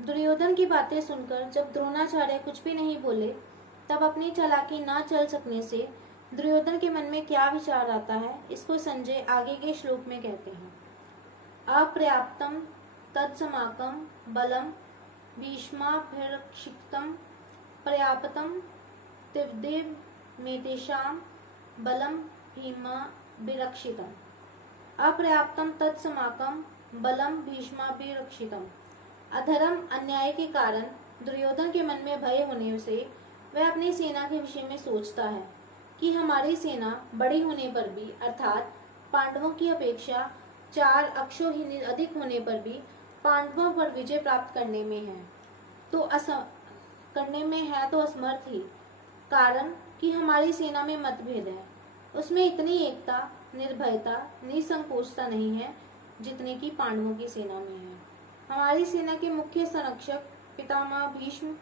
दुर्योधन की बातें सुनकर जब द्रोणाचार्य कुछ भी नहीं बोले, तब अपनी चालाकी ना चल सकने से दुर्योधन के मन में क्या विचार आता है, इसको संजय आगे के श्लोक में कहते हैं। अपर्याप्तम तत्समाकम बलम भीष्माभिरक्षितम पर्याप्तम त्रिदिव मेतेषाम बलम भीमाभिरक्षितम। अपर्याप्तम तत्समाकम बलम भीष्माभिरक्षितम। अधर्म अन्याय के कारण दुर्योधन के मन में भय होने से वह अपनी सेना के विषय में सोचता है कि हमारी सेना बड़ी होने पर भी, अर्थात पांडवों की अपेक्षा 4 अक्षोहिणी अधिक होने पर भी पांडवों पर विजय प्राप्त करने में है तो असमर्थ ही। कारण कि हमारी सेना में मतभेद है, उसमें इतनी एकता, निर्भयता, निसंकोचता नहीं है जितने की पांडवों की सेना में है। हमारी सेना के मुख्य संरक्षक पितामह भीष्म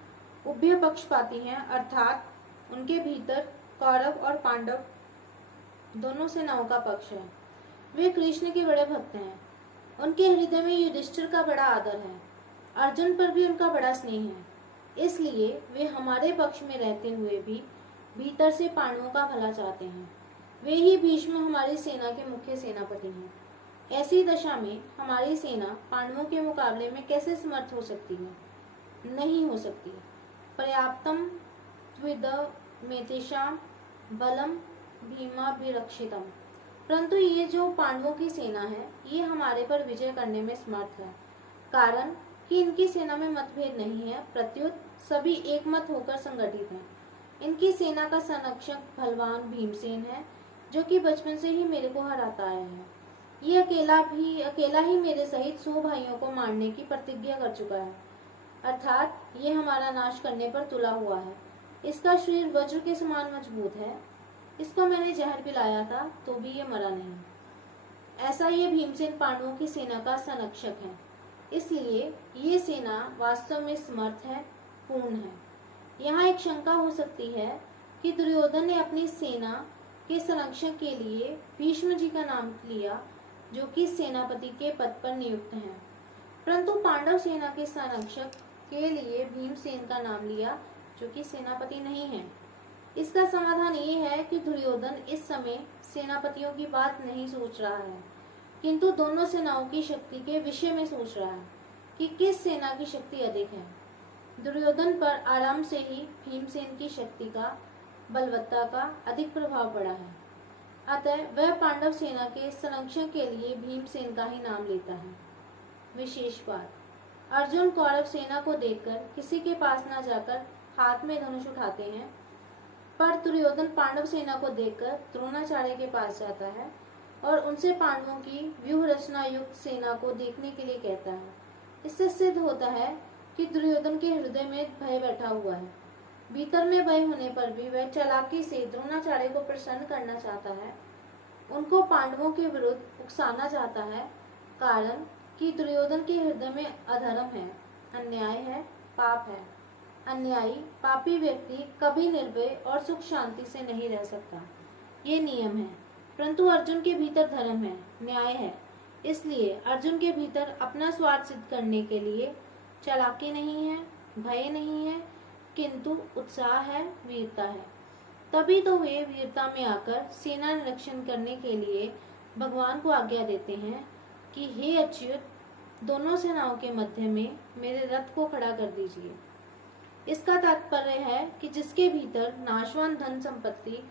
उभय पक्षपाती हैं, अर्थात उनके भीतर कौरव और पांडव दोनों सेनाओं का पक्ष है। वे कृष्ण के बड़े भक्त हैं। उनके हृदय में युधिष्ठिर का बड़ा आदर है, अर्जुन पर भी उनका बड़ा स्नेह है। इसलिए वे हमारे पक्ष में रहते हुए भी भीतर से पांडवों का भला चाहते हैं। वे ही भीष्म हमारी सेना के मुख्य सेनापति हैं। ऐसी दशा में हमारी सेना पांडवों के मुकाबले में कैसे समर्थ हो सकती है? नहीं हो सकती। पर्याप्तम त्विदमेतेषां बलम भीमाभिरक्षितम। परंतु ये जो पांडवों की सेना है, ये हमारे पर विजय करने में समर्थ है। कारण कि इनकी सेना में मतभेद नहीं है, प्रत्युत सभी एकमत होकर संगठित हैं। इनकी सेना का संरक्षक बलवान भीमसेन है, जो कि बचपन से ही मेरे को हराता आया है। ये अकेला ही मेरे सहित 100 भाइयों को मारने की प्रतिज्ञा कर चुका है, अर्थात ये हमारा नाश करने पर तुला हुआ है। इसका शरीर वज्र के समान मजबूत है। इसको मैंने जहर पिलाया था तो भी ये मरा नहीं। ऐसा ये भीमसेन पांडवों की सेना का संरक्षक है। इसलिए ये सेना वास्तव में समर्थ है, पूर्ण है। यहाँ एक शंका हो सकती है कि दुर्योधन ने अपनी सेना के संरक्षक के लिए भीष्म जी का नाम लिया, जो कि सेनापति के पद पर नियुक्त हैं, परंतु पांडव सेना के संरक्षक के लिए भीमसेन का नाम लिया, जो कि सेनापति नहीं है। इसका समाधान ये है कि दुर्योधन इस समय सेनापतियों की बात नहीं सोच रहा है, किंतु दोनों सेनाओं की शक्ति के विषय में सोच रहा है कि किस सेना की शक्ति अधिक है। दुर्योधन पर आराम से ही भीमसेन की शक्ति का, बलवत्ता का अधिक प्रभाव पड़ा है। अतः वह पांडव सेना के संरक्षण के लिए भीमसेन का ही नाम लेता है। विशेष बात, अर्जुन कौरव सेना को देखकर किसी के पास न जाकर हाथ में धनुष उठाते हैं, पर दुर्योधन पांडव सेना को देखकर द्रोणाचार्य के पास जाता है और उनसे पांडवों की व्यूह रचना युक्त सेना को देखने के लिए कहता है। इससे सिद्ध होता है कि दुर्योधन के हृदय में भय बैठा हुआ है। भीतर में भय होने पर भी वह चालाकी से द्रोणाचार्य को प्रसन्न करना चाहता है, उनको पांडवों के विरुद्ध उकसाना चाहता है। कारण कि दुर्योधन के हृदय में अधर्म है, अन्याय है, पाप है। अन्यायी पापी व्यक्ति कभी निर्भय और सुख शांति से नहीं रह सकता, ये नियम है। परंतु अर्जुन के भीतर धर्म है, न्याय है। इसलिए अर्जुन के भीतर अपना स्वार्थ सिद्ध करने के लिए चालाकी नहीं है, भय नहीं है, किंतु उत्साह है, वीरता है। तभी तो वे वीरता में आकर सेना निरीक्षण करने के लिए भगवान को आज्ञा देते हैं कि हे अच्युत, दोनों सेनाओं के मध्य में मेरे रथ को खड़ा कर दीजिए। इसका तात्पर्य है कि जिसके भीतर नाशवान धन संपत्ति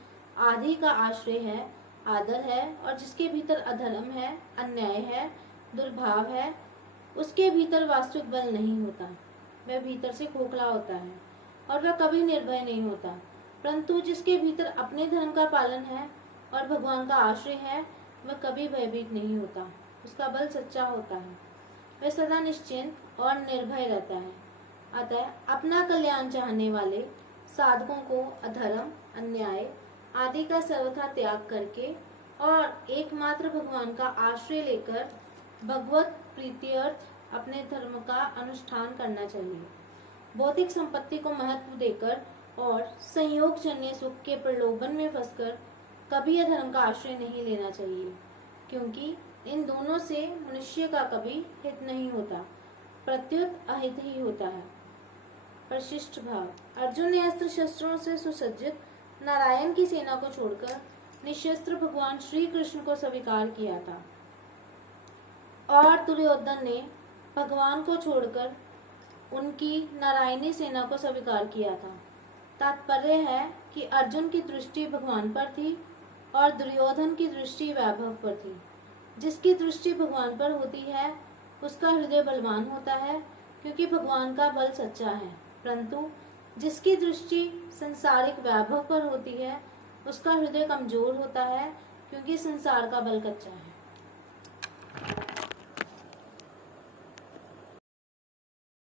आदि का आश्रय है, आदर है, और जिसके भीतर अधर्म है, अन्याय है, दुर्भाव है, उसके भीतर वास्तविक बल नहीं होता। वह भीतर से खोखला होता है और वह कभी निर्भय नहीं होता। परंतु जिसके भीतर अपने धर्म का पालन है और भगवान का आश्रय है, वह कभी भयभीत नहीं होता। उसका बल सच्चा होता है, वह सदा निश्चिंत और निर्भय रहता है। अतः अपना कल्याण चाहने वाले साधकों को अधर्म, अन्याय आदि का सर्वथा त्याग करके और एकमात्र भगवान का आश्रय लेकर भगवत प्रीत्यर्थ अपने धर्म का अनुष्ठान करना चाहिए। भौतिक संपत्ति को महत्व देकर और संयोगजन्य सुख के प्रलोभन में फंसकर कभी अधर्म का आश्रय नहीं लेना चाहिए, क्योंकि इन दोनों से मनुष्य का कभी हित नहीं होता। प्रत्युत अहित ही होता है। परिशिष्ट भाव। अर्जुन ने अस्त्र शस्त्रों से सुसज्जित नारायण की सेना को छोड़कर निशस्त्र भगवान श्री कृष्ण को स्वीकार किया था और दुर्योधन ने भगवान को छोड़कर उनकी नारायणी सेना को स्वीकार किया था। तात्पर्य है कि अर्जुन की दृष्टि भगवान पर थी और दुर्योधन की दृष्टि वैभव पर थी। जिसकी दृष्टि भगवान पर होती है उसका हृदय बलवान होता है, क्योंकि भगवान का बल सच्चा है, परंतु जिसकी दृष्टि संसारिक वैभव पर होती है उसका हृदय कमजोर होता है, क्योंकि संसार का बल कच्चा है।